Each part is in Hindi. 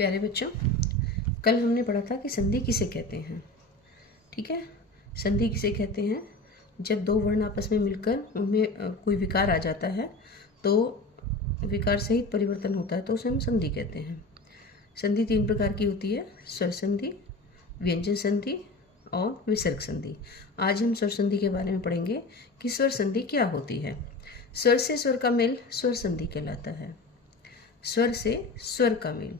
प्यारे बच्चों, कल हमने पढ़ा था कि संधि किसे कहते हैं। ठीक है, संधि किसे कहते हैं? जब दो वर्ण आपस में मिलकर उनमें कोई विकार आ जाता है तो विकार सहित परिवर्तन होता है तो उसे हम संधि कहते हैं। संधि 3 प्रकार की होती है: स्वर संधि, व्यंजन संधि और विसर्ग संधि। आज हम स्वर संधि के बारे में पढ़ेंगे कि स्वर संधि क्या होती है। स्वर से स्वर का मेल स्वर संधि कहलाता है। स्वर से स्वर का मेल,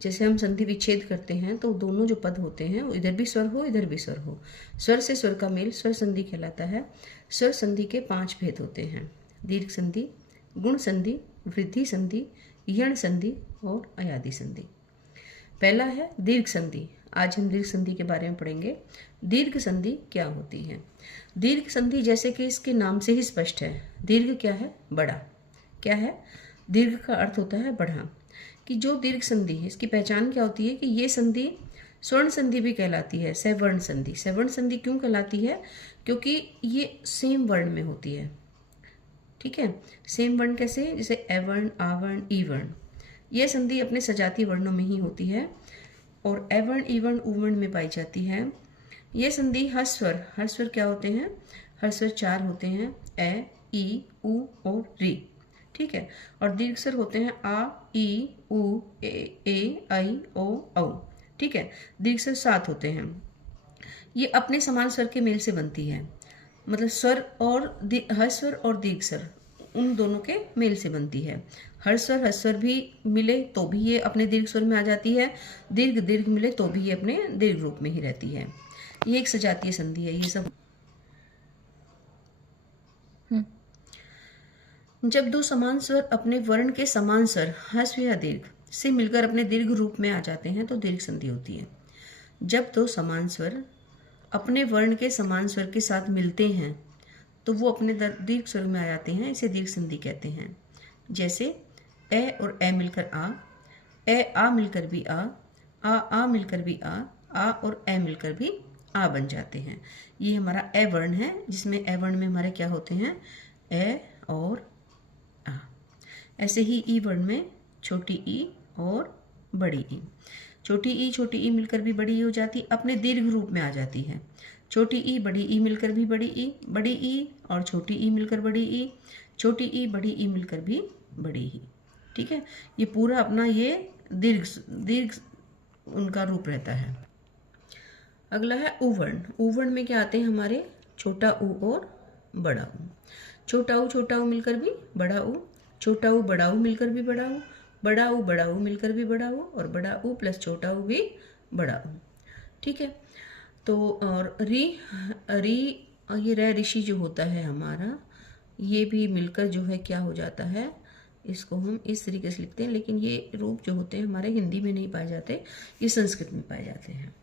जैसे हम संधि विच्छेद करते हैं तो दोनों जो पद होते हैं वो इधर भी स्वर हो इधर भी स्वर हो, स्वर से स्वर का मेल स्वर संधि कहलाता है। स्वर संधि के 5 भेद होते हैं: दीर्घ संधि, गुण संधि, वृद्धि संधि, यण संधि और अयादि संधि। पहला है दीर्घ संधि। आज हम दीर्घ संधि के बारे में पढ़ेंगे। दीर्घ संधि क्या होती है? दीर्घ संधि जैसे कि इसके नाम से ही स्पष्ट है, दीर्घ क्या है? बड़ा। क्या है? दीर्घ का अर्थ होता है बड़ा। कि जो दीर्घ संधि है इसकी पहचान क्या होती है कि ये संधि स्वर्ण संधि भी कहलाती है, सवर्ण संधि। सवर्ण संधि क्यों कहलाती है? क्योंकि ये सेम वर्ण में होती है। ठीक है, सेम वर्ण कैसे? जैसे अवर्ण, आवर्ण, ईवर्ण। यह संधि अपने सजातीय वर्णों में ही होती है और अवर्ण, ईवर्ण, उवर्ण में पाई जाती है। यह संधि हर स्वर क्या होते हैं? हर स्वर 4 होते हैं: ए, ई, उ और री। ठीक है, और दीर्घ स्वर होते हैं आ, ई, उ, ए, आई, ओ, औ। ठीक है, दीर्घ स्वर 7 होते हैं। ये अपने समान स्वर के मेल से बनती है, मतलब स्वर और हर स्वर और दीर्घ स्वर उन दोनों के मेल से बनती है। हर स्वर भी मिले तो भी ये अपने दीर्घ स्वर में आ जाती है, दीर्घ मिले तो भी ये अपने दीर्घ रूप में ही रहती है। ये एक सजातीय संधि है। ये सब जब दो समान स्वर अपने वर्ण के समान स्वर ह्रस्व या दीर्घ से मिलकर अपने दीर्घ रूप में आ जाते हैं तो दीर्घ संधि होती है। जब दो समान स्वर अपने वर्ण के समान स्वर के साथ मिलते हैं तो वो अपने दीर्घ स्वर में आ जाते हैं, इसे दीर्घ संधि कहते हैं। जैसे ए और ए मिलकर आ मिलकर भी आ मिलकर भी आ और ए मिलकर भी आ बन जाते हैं। ये हमारा ए वर्ण है, जिसमें ए वर्ण में हमारे क्या होते हैं? ए और आ। ऐसे ही ई वर्ण में छोटी ई और बड़ी ई। छोटी ई मिलकर भी बड़ी ई हो जाती, अपने दीर्घ रूप में आ जाती है। छोटी ई मिलकर भी बड़ी ई और छोटी ई मिलकर बड़ी ई, छोटी ई बड़ी ई मिलकर भी बड़ी ई। ठीक है, ये पूरा अपना ये दीर्घ उनका रूप रहता है। अगला है उवर्ण। उवर्ण में क्या आते हैं हमारे? छोटा ऊ और बड़ा ऊ। छोटा ऊ मिलकर भी बड़ा ऊ, छोटा ऊ बड़ा ऊ मिलकर भी बड़ा ऊ, बड़ा ऊ मिलकर भी बड़ा ऊ और बड़ा ऊ प्लस छोटा ऊ भी बड़ा ऊ। ठीक है, तो और री ये रे ऋषि जो होता है हमारा, ये भी मिलकर जो है क्या हो जाता है? इसको हम इस तरीके से लिखते हैं, लेकिन ये रूप जो होते हैं हमारे हिंदी में नहीं पाए जाते, ये संस्कृत में पाए जाते हैं।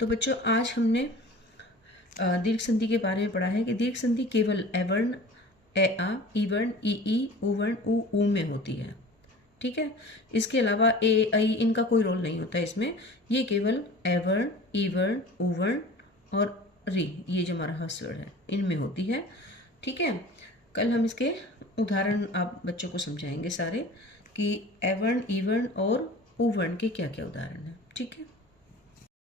तो बच्चों, आज हमने दीर्घ संधि के बारे में पढ़ा है कि दीर्घ संधि केवल अवर्ण, ए आ, ईवर्ण, ई, उवर्ण, उ में होती है। ठीक है, इसके अलावा ए, आई इनका कोई रोल नहीं होता इसमें। ये केवल अवर्ण, ईवर्ण, उवर्ण और री, ये जो हमारा हस्वर है, इनमें होती है। ठीक है, कल हम इसके उदाहरण आप बच्चों को समझाएंगे सारे कि अवर्ण, ईवर्ण और उवर्ण के क्या क्या उदाहरण हैं। ठीक है।